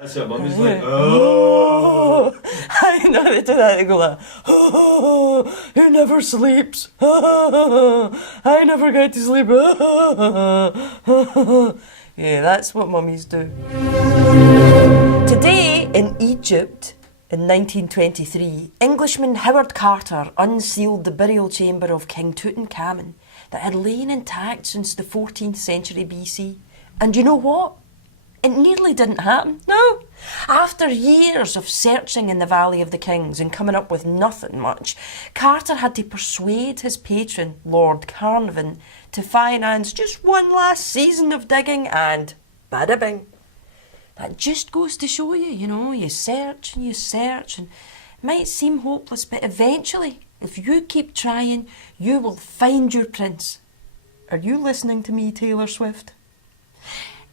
That's what mummy's like, oh. I know they do that, they go like, oh, he never sleeps, I never get to sleep. Yeah, that's what mummies do. Today in Egypt, in 1923, Englishman Howard Carter unsealed the burial chamber of King Tutankhamen that had lain intact since the 14th century BC. And you know what? It nearly didn't happen, no. After years of searching in the Valley of the Kings and coming up with nothing much, Carter had to persuade his patron, Lord Carnarvon, to finance just one last season of digging, and bada bing. That just goes to show you, you search and it might seem hopeless, but eventually, if you keep trying, you will find your prince. Are you listening to me, Taylor Swift?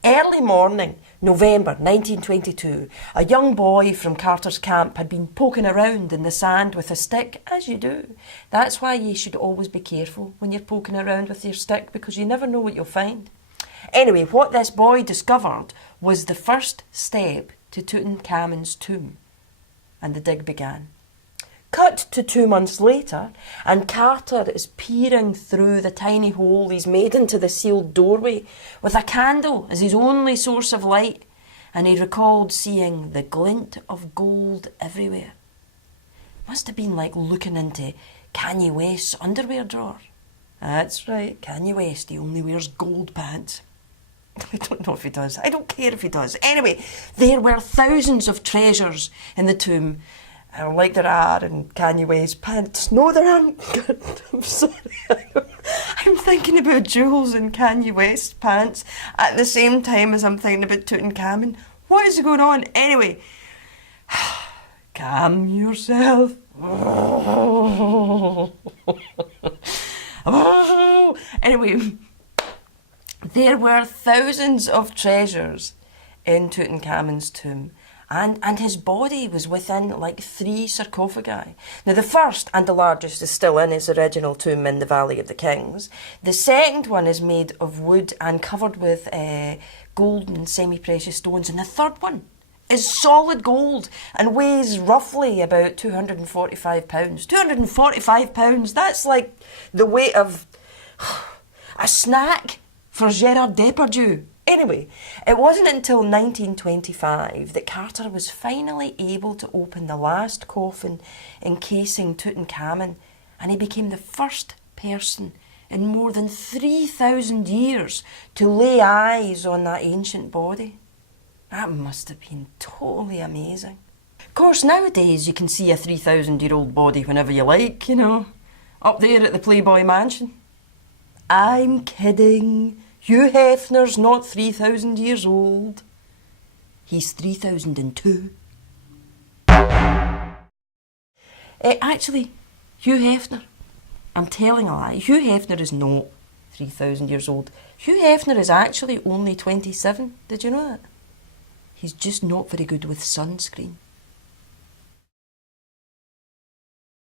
Early morning, November 1922, a young boy from Carter's camp had been poking around in the sand with a stick, as you do. That's why you should always be careful when you're poking around with your stick, because you never know what you'll find. Anyway, what this boy discovered was the first step to Tutankhamun's tomb, and the dig began. Cut to 2 months later, and Carter is peering through the tiny hole he's made into the sealed doorway with a candle as his only source of light, and he recalled seeing the glint of gold everywhere. Must have been like looking into Kanye West's underwear drawer. That's right, Kanye West, he only wears gold pants. I don't know if he does. I don't care if he does. Anyway, there were thousands of treasures in the tomb, like there are in Kanye West's pants. No, there aren't. I'm sorry. I'm thinking about jewels in Kanye West's pants at the same time as I'm thinking about Tutankhamen. What is going on? Anyway, calm yourself. Anyway, there were thousands of treasures in Tutankhamun's tomb. And his body was within like 3 sarcophagi. Now the first and the largest is still in his original tomb in the Valley of the Kings. The second one is made of wood and covered with gold and semi-precious stones. And the third one is solid gold and weighs roughly about 245 pounds. 245 pounds, that's like the weight of a snack for Gerard Depardieu. Anyway, it wasn't until 1925 that Carter was finally able to open the last coffin encasing Tutankhamen, and he became the first person in more than 3,000 years to lay eyes on that ancient body. That must have been totally amazing. Of course, nowadays you can see a 3,000-year-old body whenever you like, up there at the Playboy Mansion. I'm kidding. Hugh Hefner's not 3,000 years old. He's 3,002. Actually, Hugh Hefner, I'm telling a lie. Hugh Hefner is not 3,000 years old. Hugh Hefner is actually only 27. Did you know that? He's just not very good with sunscreen.